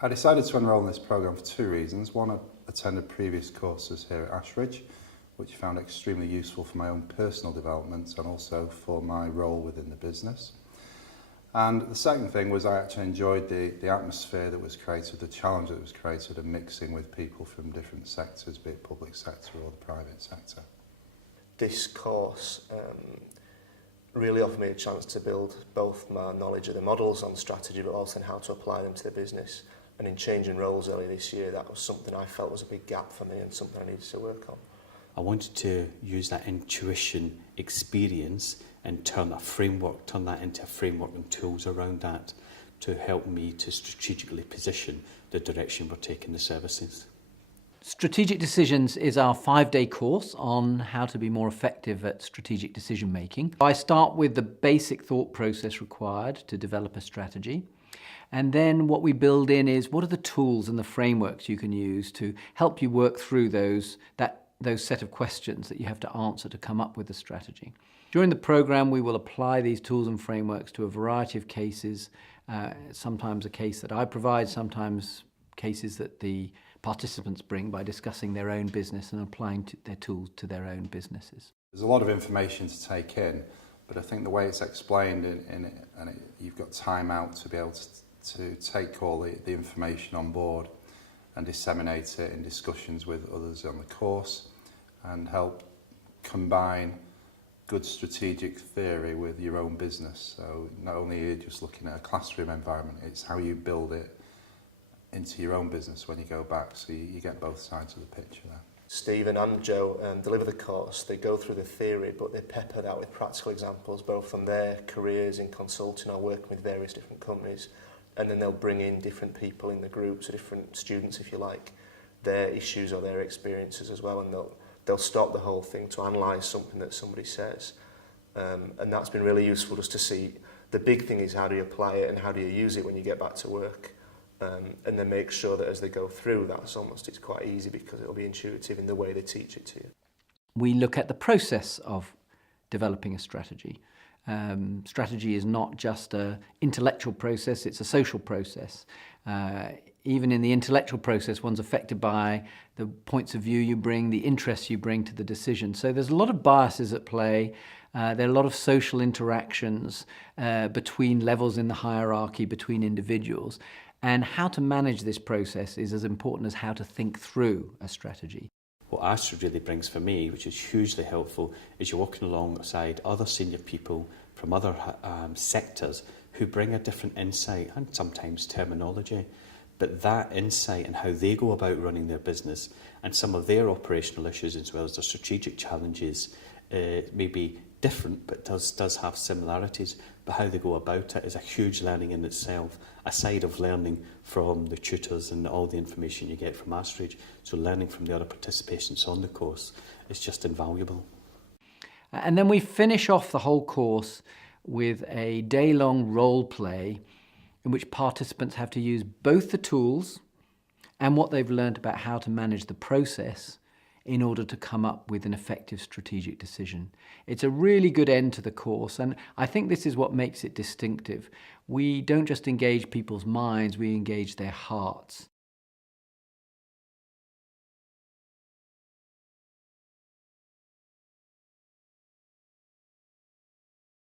I decided to enrol in this programme for two reasons. One, I attended previous courses here at Ashridge, which I found extremely useful for my own personal development and also for my role within the business. And the second thing was I actually enjoyed the atmosphere that was created, the challenge that was created, and mixing with people from different sectors, be it public sector or the private sector. This course really offered me a chance to build both my knowledge of the models on strategy, but also in how to apply them to the business. And in changing roles earlier this year, that was something I felt was a big gap for me and something I needed to work on. I wanted to use that intuition experience and turn that into a framework and tools around that to help me to strategically position the direction we're taking the services. Strategic Decisions is our 5-day course on how to be more effective at strategic decision making. I start with the basic thought process required to develop a strategy. And then what we build in is what are the tools and the frameworks you can use to help you work through those set of questions that you have to answer to come up with a strategy. During the programme, we will apply these tools and frameworks to a variety of cases, sometimes a case that I provide, sometimes cases that the participants bring by discussing their own business and applying their tools to their own businesses. There's a lot of information to take in, but I think the way it's explained you've got time out to be able to take all the information on board and disseminate it in discussions with others on the course and help combine good strategic theory with your own business. So not only are you just looking at a classroom environment, it's how you build it into your own business when you go back, so you get both sides of the picture there. Stephen and Joe deliver the course. They go through the theory, but they pepper that with practical examples, both from their careers in consulting or working with various different companies. And then they'll bring in different people in the group, so different students, if you like, their issues or their experiences as well, and they'll stop the whole thing to analyse something that somebody says. And that's been really useful just to see. The big thing is how do you apply it and how do you use it when you get back to work. And then make sure that as they go through, it's quite easy because it'll be intuitive in the way they teach it to you. We look at the process of developing a strategy. Strategy is not just an intellectual process, it's a social process. Even in the intellectual process, one's affected by the points of view you bring, the interests you bring to the decision. So there's a lot of biases at play. There are a lot of social interactions between levels in the hierarchy, between individuals. And how to manage this process is as important as how to think through a strategy. What Ashridge really brings for me, which is hugely helpful, is you're walking alongside other senior people from other sectors who bring a different insight and sometimes terminology. But that insight and how they go about running their business and some of their operational issues as well as their strategic challenges may be different but does have similarities. But how they go about it is a huge learning in itself, aside of learning from the tutors and all the information you get from Ashridge. So learning from the other participants on the course is just invaluable. And then we finish off the whole course with a day-long role play in which participants have to use both the tools and what they've learned about how to manage the process in order to come up with an effective strategic decision. It's a really good end to the course, and I think this is what makes it distinctive. We don't just engage people's minds, we engage their hearts.